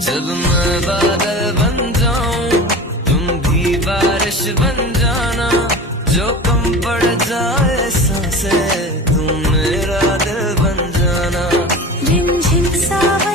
जब मैं बादल बन जाऊं तुम भी बारिश बन जाना, जो कम पड़ जाए सांसें तुम मेरा दिल बन जाना। रिमझिम सावन